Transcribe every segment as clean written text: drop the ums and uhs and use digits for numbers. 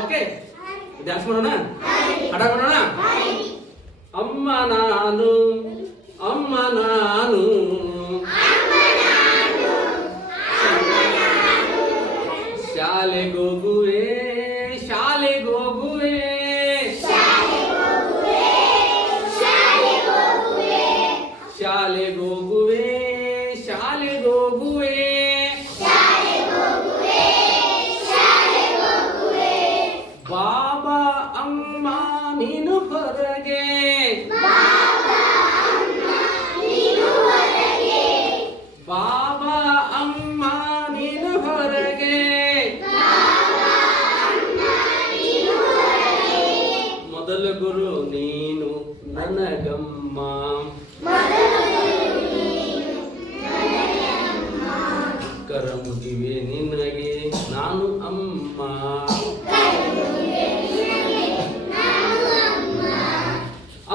Okay dance ಮಾಡೋಣ, ಹಾಡ ಮಾಡೋಣ. ಅಮ್ಮ ನಾನು, ಅಮ್ಮ ನಾನು, ಶಾಲೆಗೋಗುವೆ, ಶಾಲೆಗೋಗುವೆ, ಶಾಲೆಗೋಗುವೆ, ಶಾಲೆಗೋಗುವೆ. ಬಾಬಾ ಅಮ್ಮ ನೀನು ಹೊರಗೆ, ಬಾಬಾ ಅಮ್ಮ ನೀನು ಹೊರಗೆ, ಮೊದಲ ಗುರು ನೀನು ನನಗಮ್ಮ, ಕರ ಮುಗಿವೆ ನಿನಗೆ ನಾನು ಅಮ್ಮ,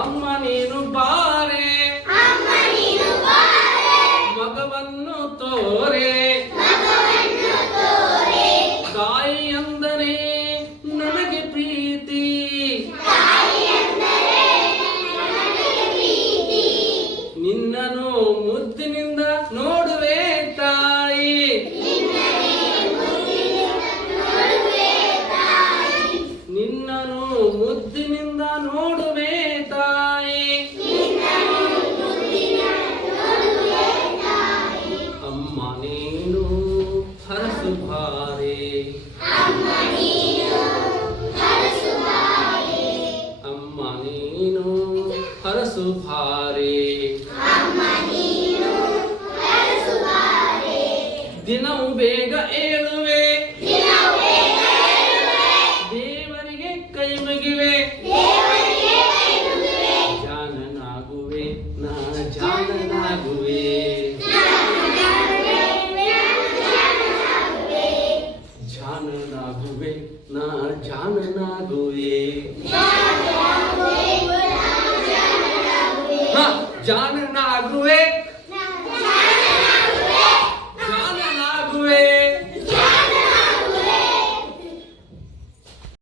ಅಮ್ಮ ನೀನು ಬಾರೆ, ಮಗವನ್ನು ತೋರೆ, ತಾಯಿ ಅಂದರೆ ನನಗೆ ಪ್ರೀತಿ, ನಿನ್ನನು ಮುದ್ದಿನಿಂದ ನೋಡುವೆ ತಾಯಿ, ನಿನ್ನನು ಮುದ್ದಿನಿಂದ ನೋಡುವೆ ತಾಯಿ. ಅಮ್ಮ ನೀನು ಹರಸು ಭಾರೆ, ಅಮ್ಮ ನೀನು ಹರಸು ಭಾರೆ, ದಿನವು ಬೇಗ ಏಳುವೆ, ದೇವರಿಗೆ ಕೈ ಮುಗಿವೆ, ಜಾನನಾಗುವೆ ನಾ ಜಾನನಾಗುವೆ, ಜಾನನಾಗುವೆ ನಾ ಜಾನನಾಗುವೆ, ಜಾನನಾಗುವೆ, ಜಾನನಾಗುವೆ.